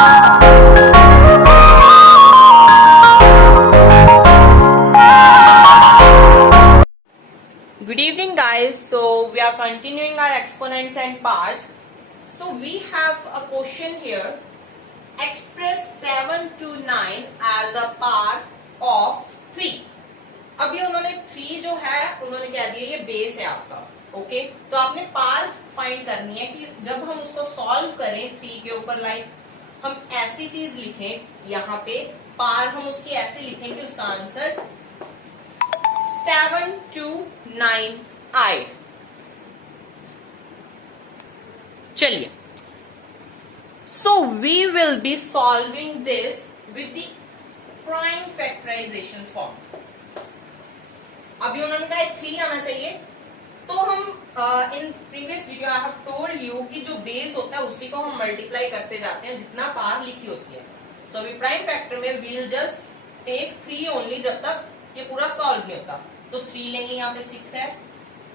Good evening, guys. So we are continuing our exponents and parts. So we have a question here. Express 7 to 9 as a part of 3. अभी उन्होंने 3 जो है उन्होंने क्या दिया, ये बेस है आपका. ओके, तो आपने पार फाइंड करनी है कि जब हम उसको सॉल्व करें 3 के ऊपर, लाइक हम ऐसी चीज लिखें यहाँ पे, पार हम उसकी ऐसे लिखें कि उसका आंसर 7 to 9 आए. चलिए, so we will be solving this with the prime factorization form. अभी उन्होंने कहा 3 आना चाहिए, तो हम in previous video I have told you कि जो बेस होता है उसी को हम मल्टीप्लाई करते जाते हैं जितना पार लिखी होती है. सो अभी प्राइम फैक्टर में वील जस्ट टेक 3 ओनली जब तक ये पूरा सॉल्व नहीं होता. तो 3 लेंगे, यहाँ पे 6 है,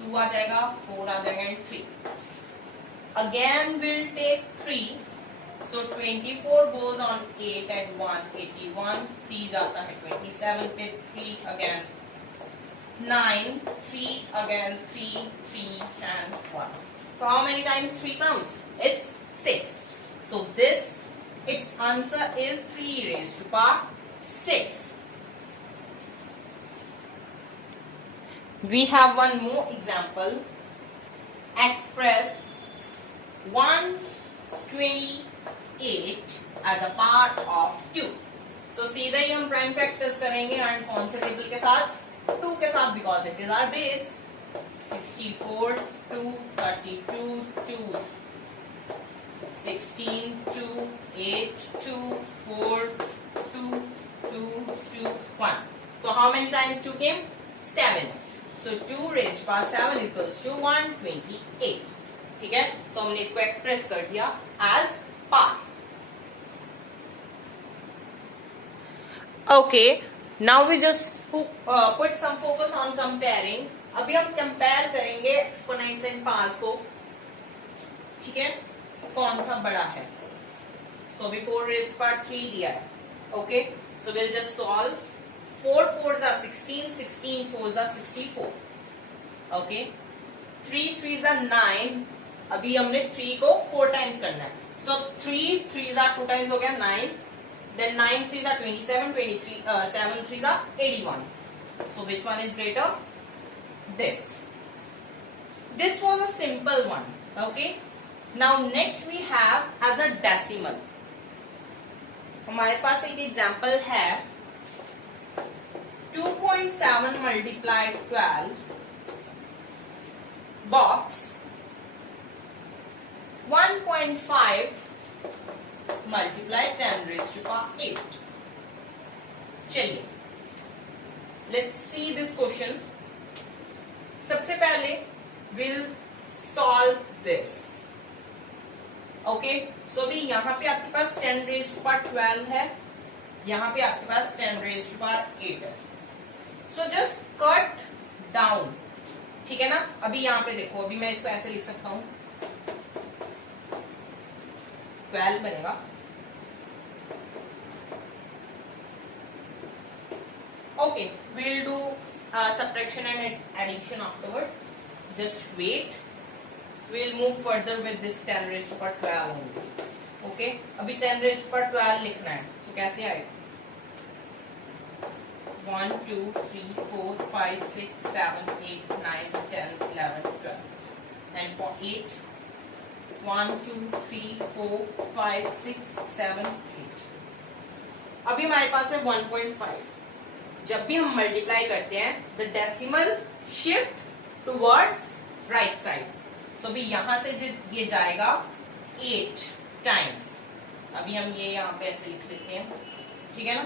2 आ जाएगा, 4 आ जाएगा and 3. Again will take 3, so 24 goes on 8 and 1 81, 3 जाता है 27 पे, 3 again 9, 3 again, 3 and 1. So how many times 3 comes? It's 6. So this, its answer is 3 raised to power 6. We have one more example. Express 128 as a part of 2. So सीधा ही हम prime factors करेंगे and कौन से table के साथ? 2 के साथ, because it is our base. 64 2 32 2 16 2 8 2 4 2 2 2 1. So how many times 2 came? 7. So 2 raised to power 7 equals to 128. ठीक है, तो हमने इसको एक्सप्रेस कर दिया as part. Okay, now we just put some focus on comparing. अभी हम कंपेयर करेंगे एक्सपोनेंट्स एंड पार्ट्स को. ठीक है, कौन सा बड़ा है. सो अभी 4 raised to power 3 दिया है. Okay, so we'll just solve. 4 4s are 16, 16 4s are 64. Okay, 3 3s are 9. अभी हमने 3 को 4 टाइम्स करना है. सो 3 3s are 2 टाइम्स हो गया 9. Then 9 3s are 27, 23, 7 3s are 81. So which one is greater? This. This was a simple one. Okay. Now next we have as a decimal. हमारे पास एक example है 2.7 multiplied 12 box 1.5 multiply 10 raised to power 8. चलिए, let's see this question. सबसे पहले we'll solve this. Okay, so भी यहाँ पे आपके पास 10 raised to power 12 है, यहाँ पे आपके पास 10 raised to power 8 है. So just cut down. ठीक है ना. अभी यहाँ पे देखो, अभी मैं इसको ऐसे लिख सकता हूँ, 12 बनेगा. Okay, we'll do subtraction and addition afterwards. Just wait. We'll move further with this 10 raised to power 12 only. Okay, अभी 10 raised to power 12 लिखना है. So कैसे आएगा? 1 2 3 4 5 6 7 8 9 10 11 12. And for 8, 1 2 3 4 5 6 7 8. अभी हमारे पास है 1.5. जब भी हम मल्टीप्लाई करते हैं, the decimal shift towards right side. So अभी यहां से ये जाएगा 8 टाइम्स. अभी हम ये यहाँ पे ऐसे लिख लेते हैं. ठीक है ना.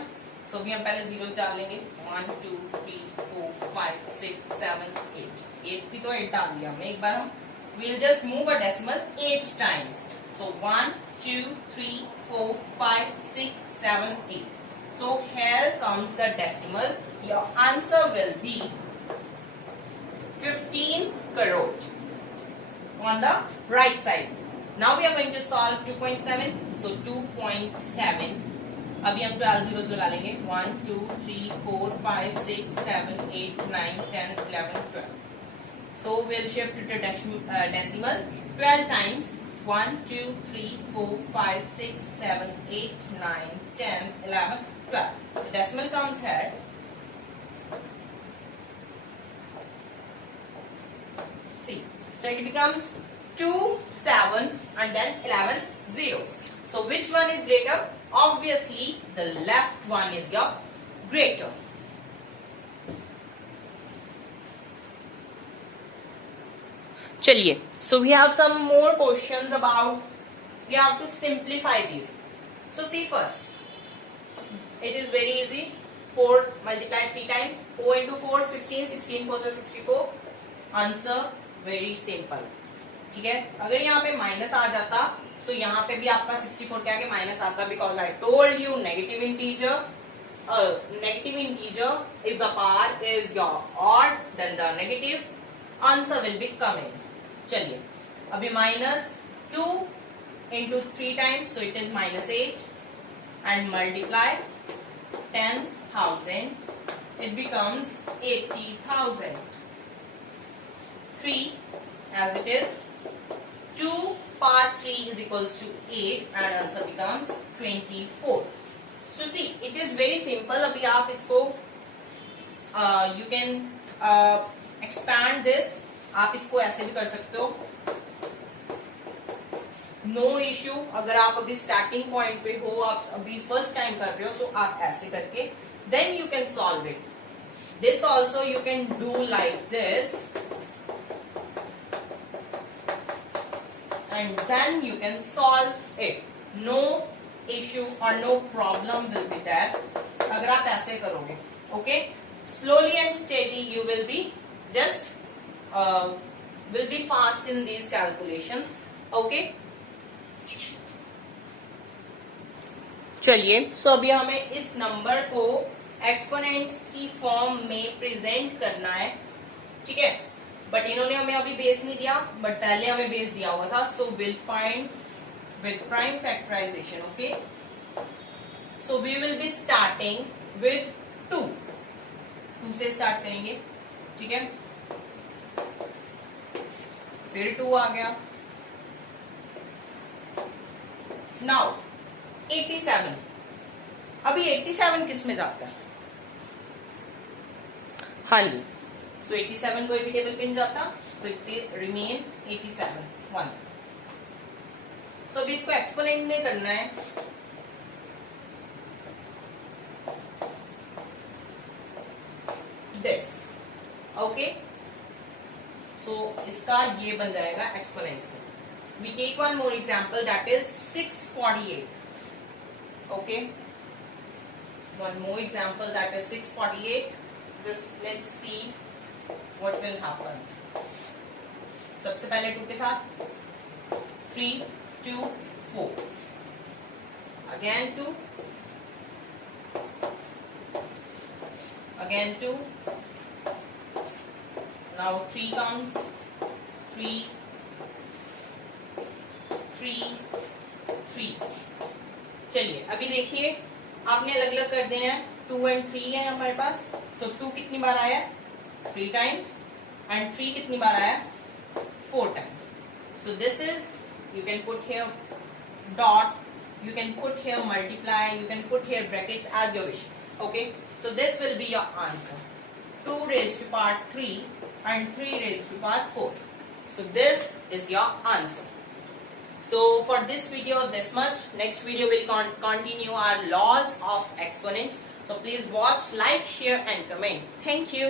सो अभी हम पहले जीरोस डाल लेंगे. 1 2 3 4 5 6 7 8. 8 की तो 8 डाल दिया हमने. एक बार हम we'll just move a decimal 8 times. So 1 2 3 4 5 6 7 8. So here comes the decimal. Your answer will be 15 crore on the right side. Now we are going to solve 2.7. So 2.7. अभी हम 12 zeros लगा लेंगे. 1 2 3 4 5 6 7 8 9 10 11 12. So we'll shift to decimal. 12 times 1 2 3 4 5 6 7 8 9 10 11 12. So decimal comes here. See, so it becomes 2 7 and then 11 zeros. So which one is greater? Obviously the left one is your greater. चलिए, so we have some more questions about, we have to simplify these. So see first, it is very easy. 4 multiply 3 times, 4 into 4 16, 16 4 is 64. Answer very simple. ठीक है, अगर यहाँ पे minus आ जाता तो यहाँ पे भी आपका 64 के आगे माइनस आता, because I told you negative integer if the power is your odd, then the negative answer will be coming. चलिए, अभी minus 2 into 3 times, so it is -8 and multiply 10,000, it becomes 80,000. 3 as it is, 2 part 3 is equals to 8 and answer becomes 24. So see, it is very simple. अभी आप इसको you can expand this. आप इसको ऐसे भी कर सकते हो, नो इश्यू. अगर आप अभी स्टार्टिंग पॉइंट पे हो, आप अभी फर्स्ट टाइम कर रहे हो, तो आप ऐसे करके then you can solve it. This also you can do like this and then you can solve it. No issue or no problem will be there अगर आप ऐसे करोगे. Okay, slowly and steady you will be just will be fast in these calculations. Okay, चलिए, so अभी हमें इस number को exponents की फॉर्म में प्रेजेंट करना है. ठीक है, बट इन्होंने हमें अभी बेस नहीं दिया, बट पहले हमें बेस दिया हुआ था. So will find with prime factorisation. Okay, so we will be starting with 2 से स्टार्ट करेंगे. ठीक है, फिर 2 आ गया. नाउ 87. अभी 87 किस में जाता है? हाँ जी, so 87 कोई भी टेबल पे नहीं जाता, so it remain 87 1. so अभी इसको एक्सपोनेंट में करना है. this okay, so इसका ये बन जाएगा एक्सपोनेंट से. we take one more example, that is 648. okay, one more example, that is 648. just let's see what will happen. सबसे पहले 2 के साथ 3 2 4, again 2, again 2, now 3 comes, 3 3 3. चलिए, अभी देखिए आपने अलग अलग कर देना है. 2 and 3 है हमारे पास. so 2 कितनी बार आया? 3 times. and 3 कितनी बार आया? 4 times. so this is, you can put here dot, you can put here multiply, you can put here brackets as your wish. okay, so this will be your answer. 2 raised to power 3 and 3 raised to power 4. so this is your answer. So for this video, this much. Next video will continue our laws of exponents. So please watch, like, share and comment. Thank you.